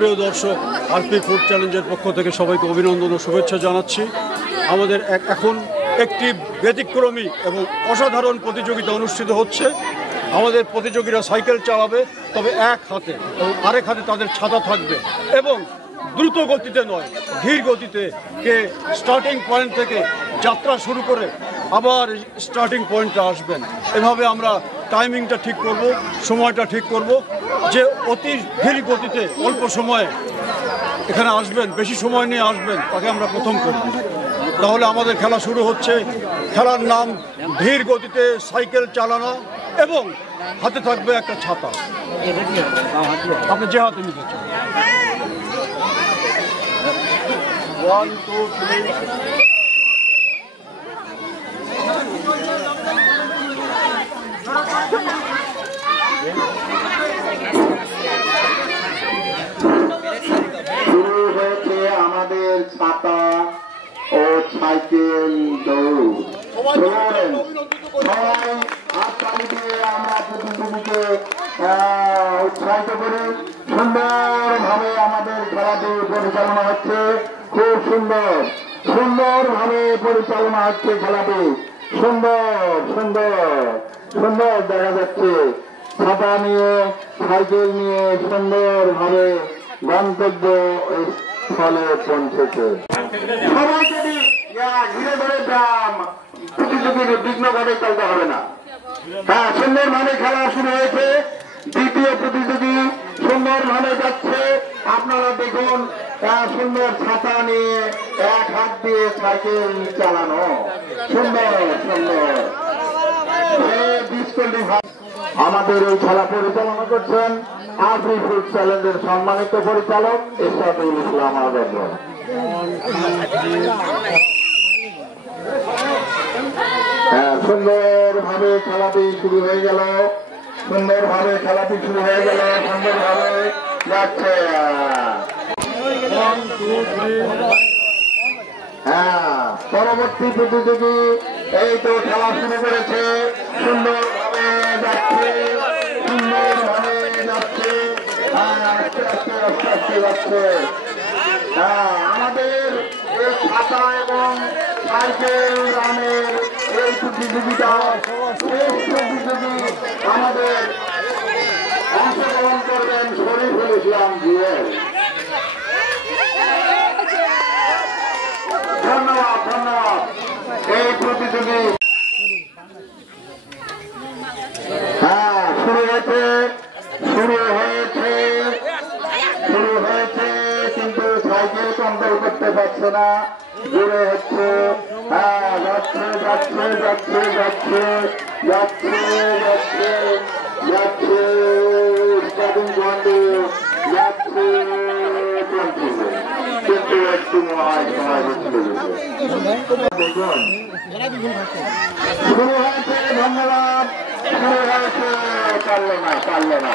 সুপ্রিয় দর্শক, RP food চ্যালেঞ্জের পক্ষ থেকে সবাইকে অভিনন্দন ও শুভেচ্ছা জানাচ্ছি। আমাদের এখন একটি ব্যতিক্রমী এবং অসাধারণ প্রতিযোগিতা অনুষ্ঠিত হচ্ছে। আমাদের প্রতিযোগীরা সাইকেল চালাবে, তবে এক হাতে, এবং আরেক হাতে তাদের ছাতা থাকবে, এবং দ্রুত গতিতে নয়, ধীর গতিতে কে স্টার্টিং পয়েন্ট থেকে যাত্রা শুরু করে আবার স্টার্টিং পয়েন্টে আসবেন। এভাবে আমরা টাইমিংটা ঠিক করব, সময়টা ঠিক করব। যে অতি ধীর গতিতে অল্প সময়ে এখানে আসবেন, বেশি সময় নিয়ে আসবেন, তাকে আমরা প্রথম করব। তাহলে আমাদের খেলা শুরু হচ্ছে। খেলার নাম ধীর গতিতে সাইকেল চালানো, এবং হাতে থাকবে একটা ছাতা। আপনি যে হাতে নিতে চান। 1 2 3 শুরু হয়েছে আমাদের ছাতা ও সাইকেল দৌড়। সবাই হাততালি দিয়ে আমরা প্রতিযোগীকে উৎসাহিত করি। সুন্দরভাবে আমাদের খেলাটি পরিচালনা হচ্ছে, খুব সুন্দরভাবে পরিচালনা হচ্ছে খেলাটি। সুন্দর দেখা যাচ্ছে। ছাতা নিয়ে, সাইকেল নিয়ে সুন্দরভাবে গন্তব্য স্থলে পৌঁছেছে। সবাই যদি ঘিরে ধরে প্রতিযোগীর বিঘ্ন ঘটে চলতে হবে না। হ্যাঁ, সুন্দরভাবে খেলা শুরু হয়েছে। দ্বিতীয় প্রতিযোগী সুন্দরভাবে যাচ্ছে। আপনারা দেখুন, সুন্দর ছাতা নিয়ে এক হাত দিয়ে সাইকেল চালানো, সুন্দর। আমাদের এই খেলা পরিচালনা করছেন আরপি ফুড চ্যালেঞ্জের সম্মানিত পরিচালক ইসরাতুল ইসলাম আজাদ। সুন্দরভাবে খেলাটি শুরু হয়ে গেল, সুন্দরভাবে যাচ্ছে। পরবর্তী প্রতিযোগী এই তো খেলা শুরু করেছে। সুন্দরভাবে যাচ্ছে। আস্তে যাচ্ছে। আমাদের এই ছাতা এবং সাইকেল রানের এই প্রতিযোগিতা শেষ প্রতিযোগী আমাদের অংশগ্রহণ করবেন শরীফুল ইসলাম জুয়েল। ধন্যবাদ। এই প্রতিযোগী শুরু হয়েছে কিন্তু সাইকেল কন্ট্রোল করতে পারছে না, জোরে হচ্ছে। যাচ্ছে। স্টার্টিং পয়েন্টে যাচ্ছে, কিন্তু একটু সময় দেখুন। শুরু হয়েছে। ধন্যবাদ। শুরু হয়েছে। পারল না।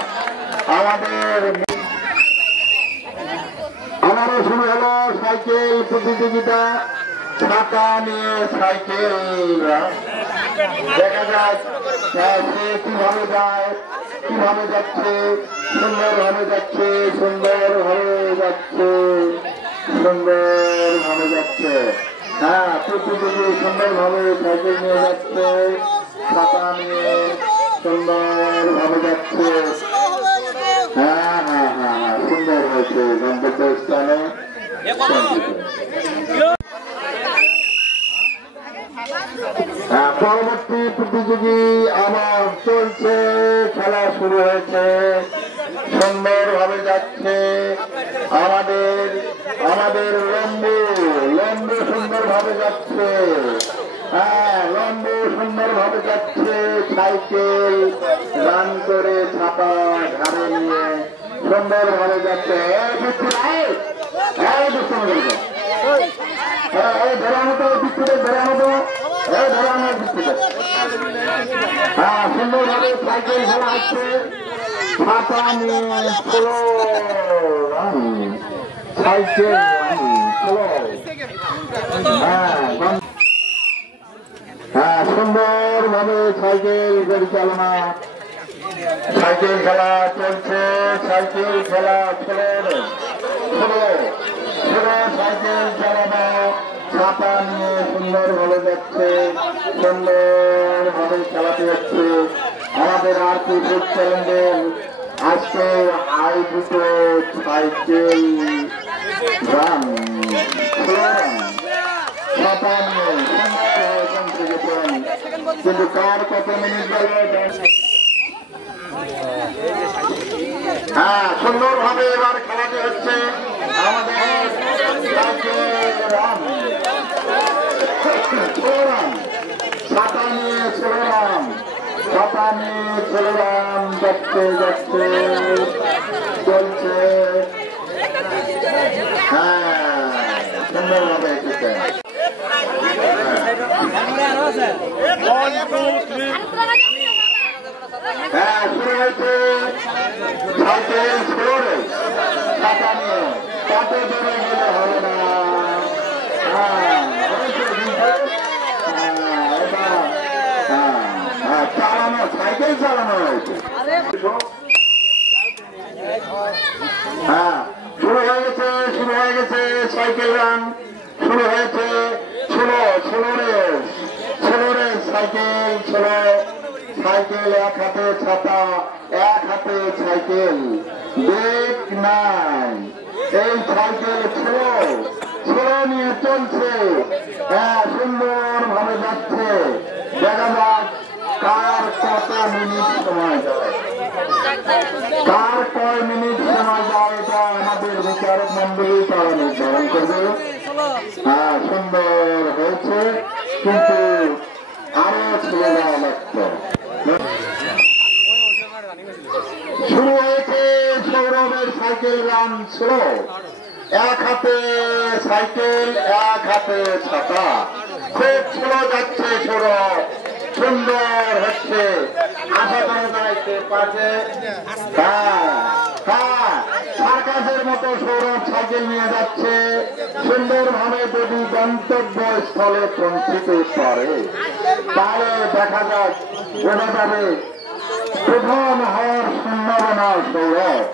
আমারও শুরু হলো সাইকেল প্রতিযোগিতা। ছাতা নিয়ে সাইকেল দেখা যায় সে কিভাবে যায়, কিভাবে যাচ্ছে। সুন্দরভাবে যাচ্ছে। প্রতিযোগী সুন্দরভাবে সাইকেল নিয়ে যাচ্ছে, ছাতা নিয়ে সুন্দরভাবে যাচ্ছে। সুন্দর হয়েছে গন্তব্য স্থানে। পরবর্তী প্রতিযোগী আবার চলছে। খেলা শুরু হয়েছে। সুন্দরভাবে যাচ্ছে আমাদের লম্বু সুন্দরভাবে যাচ্ছে। সুন্দরভাবে যাচ্ছে। সাইকেল রান করে ছাতা ঘাড়ে নিয়ে সুন্দরভাবে যাচ্ছে। সুন্দরভাবে সাইকেল খেলা হচ্ছে। ছাতা নিয়ে সাইকেল সুন্দরভাবে সাইকেল পরিচালনা সাইকেল খেলা চলছে, সাইকেল খেলা ষোলো সাইকেল চালানো ছাতা নিয়ে সুন্দরভাবে যাচ্ছে, সুন্দরভাবে চালাতে যাচ্ছে আমাদের আরতি ফুড চ্যালেঞ্জের আজকে আয়োজিত সাইকেল রান ছাতা নিয়ে কিন্তু কার কত মিনিট গেল? হ্যাঁ, সুন্দরভাবে এবার খেলাটি হচ্ছে আমাদের ছাতা নিয়ে ছেলেরাম যাচ্ছে চলছে। হ্যাঁ, সুন্দরভাবে এসেছে। হ্যাঁ, শুরু হয়েছে সাইকেল ছোড়ে ছাতা নিয়ে, তাতে ধরে গেলে হবে না। চালানো সাইকেল চালানো হয়েছে। হ্যাঁ, শুরু হয়ে গেছে সাইকেল রান শুরু হয়েছে। ষোলো রেস সাইকেল এক হাতে ছাতা, এক হাতে সাইকেল, ব্রেক নাই। এই সাইকেল ছোড়ো নিয়ে চলছে। হ্যাঁ, সুন্দর ভাবে যাচ্ছে। দেখা যাক কার কত মিনিট সময় যায়, কার কয় মিনিট সময় যায়, এটা আমাদের বিচারক মন্ডলী তারা নির্ধারণ করবে। হ্যাঁ, সুন্দর হয়েছে, কিন্তু আরো ছেড়ে দেওয়া লাগতো। শুরু হয়েছে সৌরভের সাইকেল রান স্লো, এক হাতে সাইকেল, এক হাতে ছাতা, খুব স্লো যাচ্ছে সৌরভ, সুন্দর হচ্ছে, আশা করা যাচ্ছে পাশে। সার্কাসের মতো সৌরভ সাইকেল নিয়ে যাচ্ছে সুন্দরভাবে। যদি গন্তব্য স্থলে পৌঁছতে পারে তাহলে দেখা যাক, বোঝা যাবে প্রধান হওয়ার সম্ভাবনা সৌরভ।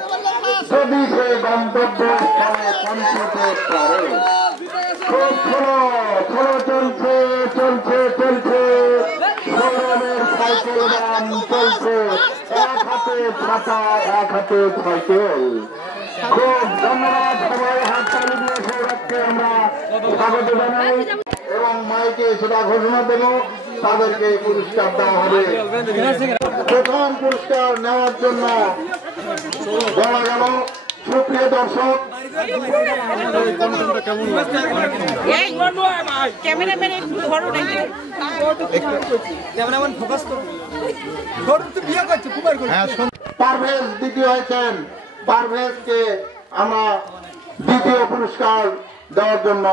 যদি সে গন্তব্য স্থলে পৌঁছতে পারে। খুব ছোলো চলছে সৌরভের সাইকেল রান চলছে, এক হাতে ছাতা, এক হাতে সাইকেল। খুব ধন্যবাদ সবাই, হাততালি দিয়ে সৌরভকে আমরা স্বাগত জানাই এবং মাইকে সেটা ঘোষণা দেব, তাদেরকে পুরস্কার দেওয়া হবে। প্রথম পুরস্কার নেওয়ার জন্য বলা গেল। সুপ্রিয় দর্শক, পারভেজ দ্বিতীয় হয়েছেন। পারভেজকে আমরা দ্বিতীয় পুরস্কার দেওয়ার জন্য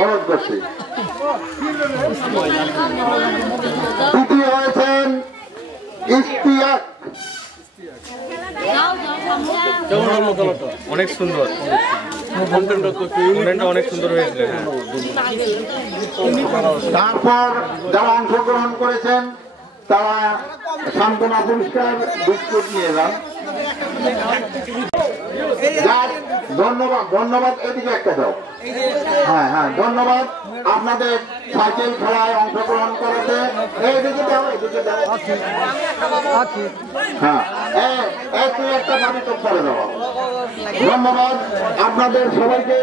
অনুরোধ করছি। তৃতীয় হয়েছেন ইশতিয়াক। অনেক সুন্দর, অনেক সুন্দর হয়েছিল। তারপর যারা অংশগ্রহণ করেছেন তারা সান্ত্বনা পুরস্কার বিস্কুট নিয়ে যান। ধন্যবাদ এদিকে একটা দাও। হ্যাঁ, ধন্যবাদ আপনাদের সাইকেল খেলায় অংশগ্রহণ করাতে। এইদিকে দাও, এদিকে দাও। হ্যাঁ, তুই একটা বাড়ি তো করে দাও। ধন্যবাদ আপনাদের সবাইকে।